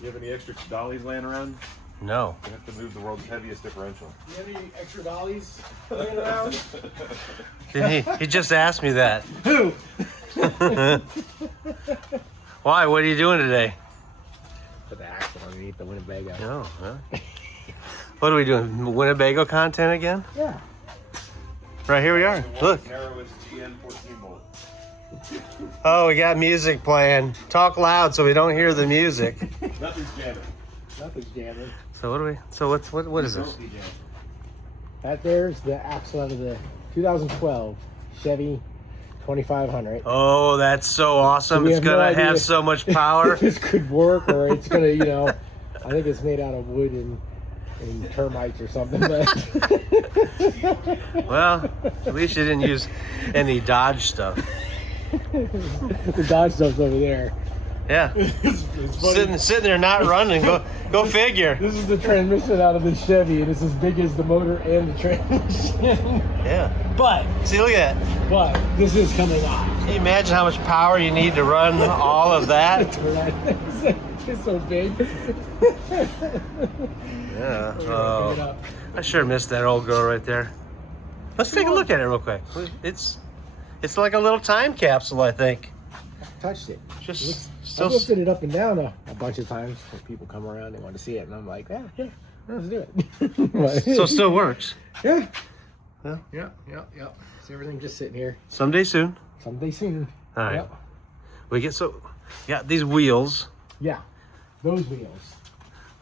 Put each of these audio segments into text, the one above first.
You have any extra dollies laying around? No. You have to move the world's heaviest differential. You have any extra dollies laying around? He just asked me that. Who? Why? What are you doing today? Put the axle underneath the Winnebago. No. Huh? What are we doing? Winnebago content again? Yeah. Right here we are. Look. Narrowest GN 14 volt. Oh, we got music playing. Talk loud so we don't hear the music. Nothing's jamming. Nothing's jamming. So what do we? So what is this? That there's the axle out of the 2012 Chevy 2500. Oh, that's so awesome! We It's have no gonna idea have so much power. If this could work, or it's gonna, you know, I think it's made out of wood and termites or something. But Well, at least you didn't use any Dodge stuff. the Dodge stuff's over there. Yeah, It's funny. sitting there not running. Go figure. This is the transmission out of the Chevy, and it's as big as the motor and the transmission. Yeah. But See, look at that. But this is coming off. Can you imagine how much power you need to run all of that? It's so big. Yeah. Pick it Oh, up. I sure missed that old girl right there. Let's take a look at it real quick. It's like a little time capsule, I think. Touched it. Just I still. lifted it up and down a bunch of times when people come around, they want to see it, and I'm like, yeah, let's do it. But- So it still works. yeah. Yeah. Yeah. So everything just sitting here. Someday soon. Someday soon. All right. Yep. We get got these wheels. Yeah. Those wheels.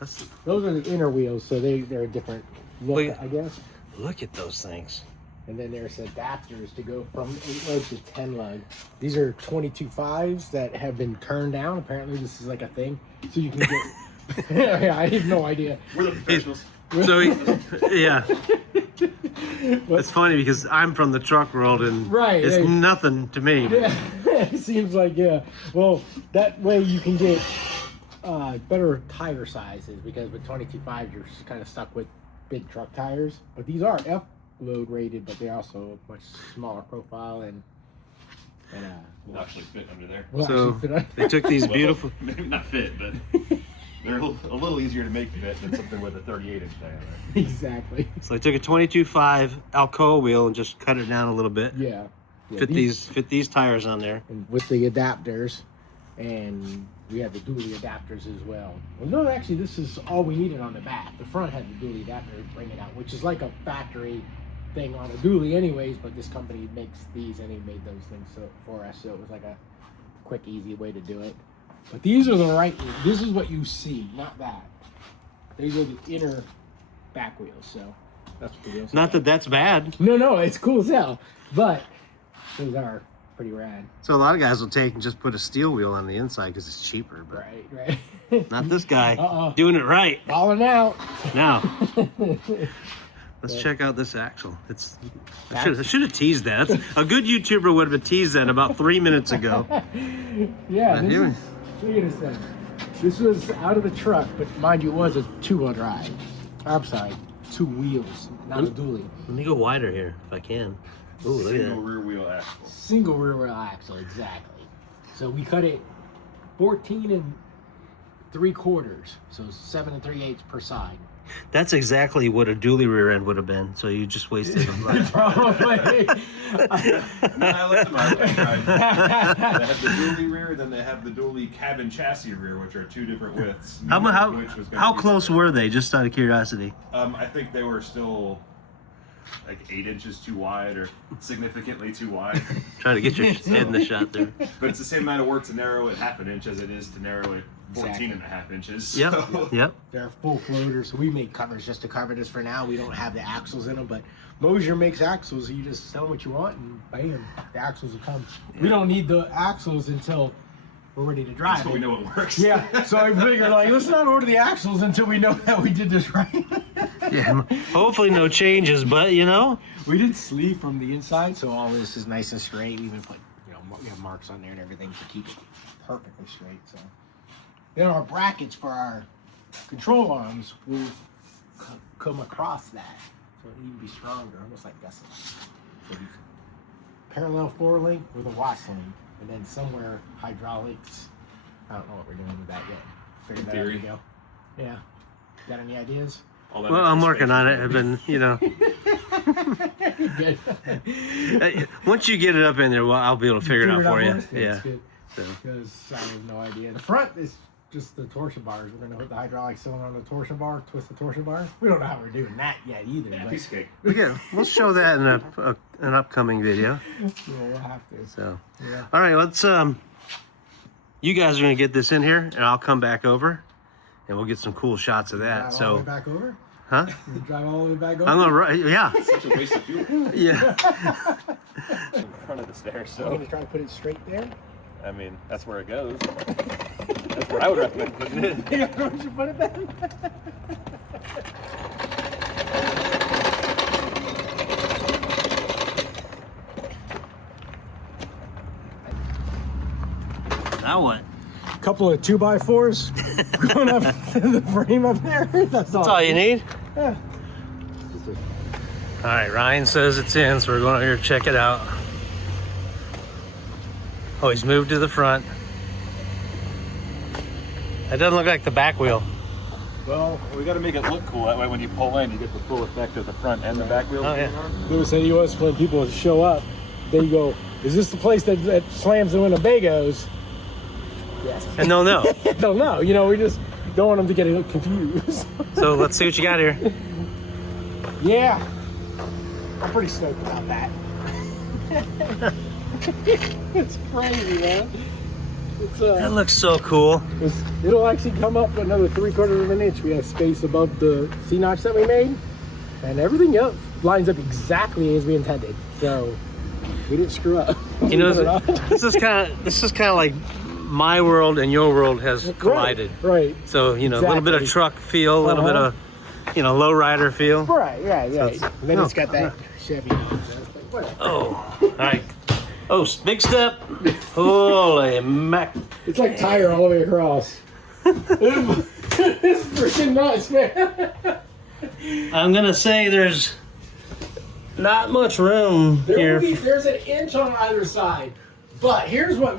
Let's Those are the inner wheels, so they're a different look, Wait. I guess. look at those things. And then there's adapters to go from 8 lug to 10 lug. These are 22.5s that have been turned down. Apparently this is like a thing. So you can get... yeah, I have no idea. We're the professionals. So yeah, it's funny because I'm from the truck world and Right, it's yeah. nothing to me. Yeah, it seems like, yeah. Well, that way you can get better tire sizes, because with 22.5 you're kind of stuck with big truck tires. But these are F-load rated, but they're also a much smaller profile and Will actually fit under there. will So actually fit on- they took these beautiful. Maybe not fit, but they're a little easier to make fit than something with a 38-inch diameter. Exactly. So they took a 22.5 Alcoa wheel and just cut it down a little bit. Yeah. Fit these tires on there. And with the adapters, and we have the dually adapters as well. Well, no, actually, this is all we needed on the back. The front had the dually adapter to bring it out, which is like a factory thing on a dually anyways, but this company makes these and he made those things for us, so it was like a quick, easy way to do it. But these are the right, this is what you see, not that. These are the inner back wheels, so that's what the wheels Not that that's bad. No, it's cool as hell, but those are pretty rad. So a lot of guys will take and just put a steel wheel on the inside because it's cheaper. But Right. not this guy. Uh-uh. Doing it right. Falling out. Now, let's check out this axle. I should have teased that. A good YouTuber would have teased that about 3 minutes ago. Yeah, Not this doing- is, look at this thing. This was out of the truck, but mind you, it was a two-wheel drive. I'm sorry, 2 wheels, not a dually. Let me go wider here if I can. Ooh, look at Single that. rear wheel axle. Single rear wheel axle, exactly. So we cut it 14 3/4, so 7 3/8 per side. That's exactly what a dually rear end would have been. So you just wasted a lot. Probably. And then I looked at my left side. They have the dually rear, then they have the dually cabin chassis rear, which are 2 different widths. Which was gonna How be- close were they? Just out of curiosity. I think they were still like 8 inches too wide or significantly too wide. Try to get your head in the shot there. But it's the same amount of work to narrow it 1/2 inch as it is to narrow it 14 Exactly. and a half inches. Yep. So- Yep. They're full floaters, so we make covers just to cover this for now. We don't have the axles in them, but Mosier makes axles. So you just tell them what you want, and bam, the axles will come. We don't need the axles until we're ready to drive. So we know it works. Yeah, so I figured, like, let's not order the axles until we know that we did this right. Yeah. Hopefully no changes, but you know. We did sleeve from the inside, so all this is nice and straight. We even put, we have marks on there and everything to keep it perfectly straight. So then our brackets for our control arms will come across that, so it'll even be stronger, almost like gussets. So these parallel 4-link with a watch link, and then somewhere hydraulics. I don't know what we're doing with that yet. figure that out as we go. Yeah. Got any ideas? Well, I'm working on it. I've been, you know. Good. Once you get it up in there, well, I'll be able to figure it out for you. Yeah. So. Because I have no idea. The front is just the torsion bars. We're going to put the hydraulic cylinder on the torsion bar, twist the torsion bar. We don't know how we're doing that yet either. Yeah, piece of cake. Yeah, we'll show that in an upcoming video. Yeah, we'll have to. So, yeah. all right, let's. You guys are going to get this in here, and I'll come back over, and we'll get some cool shots of that. Drive all the way back over? Huh? You drive all the way back over? I'm gonna, yeah. It's such a waste of fuel. Yeah. In front of the stairs, So I'm going to try to put it straight there. I mean, that's where it goes. That's where I would recommend putting it. Yeah, where should put it then? Now what? Couple of 2x4s going up to the frame up there. That's all you need? Yeah. All right, Ryan says it's in, so we're going over here to check it out. Oh, he's moved to the front. That doesn't look like the back wheel. Well, we got to make it look cool. That way, when you pull in, you get the full effect of the front and the back wheels. Oh, yeah. Lewis said he was when people show up, they go, "Is this the place that slams the Winnebagos?" Yes. And they'll know. They'll know. You know, we just don't want them to get confused. So let's see what you got here. Yeah. I'm pretty stoked about that. It's crazy, man. It's, That looks so cool. it'll actually come up another 3/4 of an inch. We have space above the C-notch that we made, and everything else lines up exactly as we intended. So we didn't screw up. You know, this is kind of like my world and your world has collided. Right. So, you know, a little bit of truck feel, a little bit of, you know, low rider feel. Right. And then it's got that Oh. Chevy. Oh, all right. Oh, big step. Holy mac. It's like tire all the way across. It's freaking nuts, man. I'm gonna say there's not much room here. There's an inch on either side, but here's what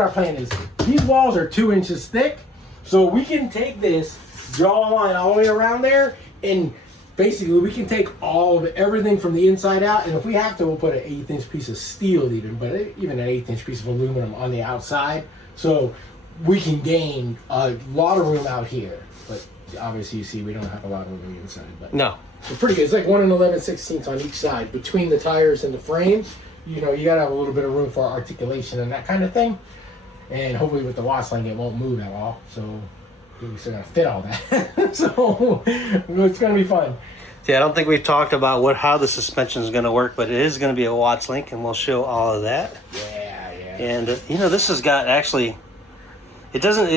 our plan is. These walls are 2 inches thick, so we can take this, draw a line all the way around there, and basically we can take all of everything from the inside out, and if we have to, we'll put an 1/8 inch piece of steel even an 1/8 inch piece of aluminum on the outside, so we can gain a lot of room out here. But obviously, you see, we don't have a lot of room on the inside. But No. we're pretty good. It's like 1 11/16 on each side between the tires and the frame. You know, you gotta have a little bit of room for articulation and that kind of thing. And hopefully, with the wassling, it won't move at all. So we're still gonna fit all that. So it's gonna be fun. Yeah, I don't think we've talked about how the suspension is going to work, but it is going to be a Watts link, and we'll show all of that. Yeah. And you know, this has got actually, it doesn't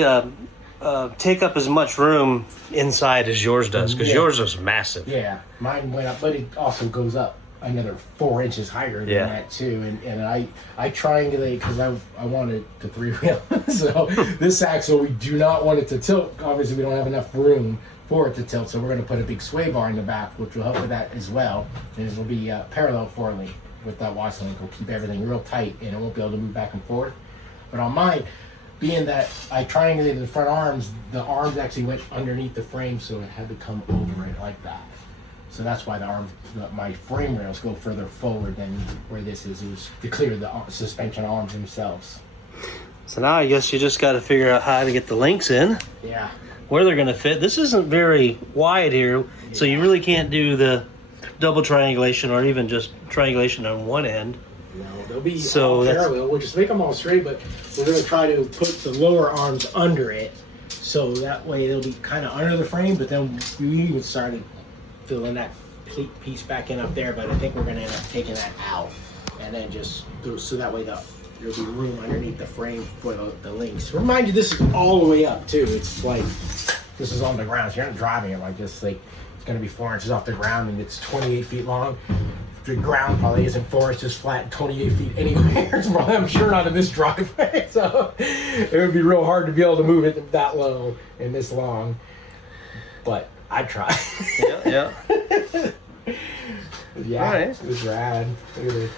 take up as much room inside as yours does, because yours is massive. Yeah, mine went up, but it also goes up another 4 inches higher than that too. And I triangulate because I wanted the 3-wheel. So this axle, we do not want it to tilt. Obviously, we don't have enough room for it to tilt, so we're going to put a big sway bar in the back, which will help with that as well. And it'll be parallel 4-link with that wash link. Will keep everything real tight, and it won't be able to move back and forth. But on mine, being that I triangulated the front arms, the arms actually went underneath the frame, so it had to come over it like that. So that's why my frame rails go further forward than where this is. It was to clear the suspension arms themselves. So now I guess you just got to figure out how to get the links in. Yeah. Where they're going to fit. This isn't very wide here, so you really can't do the double triangulation or even just triangulation on one end. No, they'll be So all that's- parallel. We'll just make them all straight, but we're going to try to put the lower arms under it, so that way they'll be kind of under the frame, but then we even started filling that piece back in up there, but I think we're going to end up taking that out, and then just do so that way there'll be room underneath the frame for the links. Remind you, this is all the way up too. It's like this is on the ground, so you're not driving it like this. Like it's going to be 4 inches off the ground, and it's 28 feet long. The ground probably isn't 4 inches flat, 28 feet anywhere. It's probably, I'm sure, not in this driveway. So it would be real hard to be able to move it that low and this long. But I'd try. Yeah. Yeah, All right. it was rad. Look at the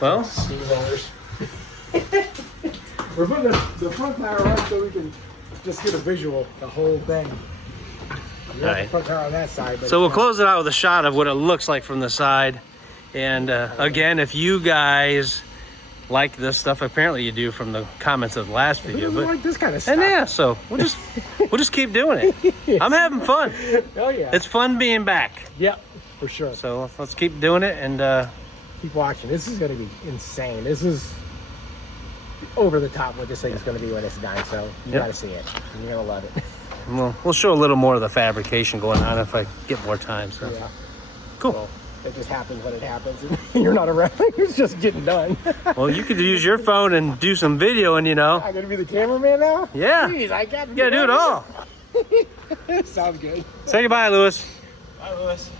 Well, steamrollers. We're putting the front tire up so we can just get a visual, the whole thing. You have Right. the front tire on that side. But So we'll close it out with a shot of what it looks like from the side. And again, if you guys like this stuff, apparently you do from the comments of the last Who video. doesn't But like this kind of stuff? and yeah, so we'll just keep doing it. I'm having fun. Oh yeah. It's fun being back. Yep, for sure. So let's keep doing it and Keep watching. This is going to be insane. This is over the top what this thing is going to be when it's done. So you Yep. got to see it. You're going to love it. we'll show a little more of the fabrication going on if I get more time. So Yeah. cool. Well, it just happens when it happens. And you're not around. It's just getting done. Well, you could use your phone and do some video, and you know. I'm going to be the cameraman now? Yeah. Jeez, I got to You gotta do it all. Sounds good. Say goodbye, Lewis. Bye, Lewis.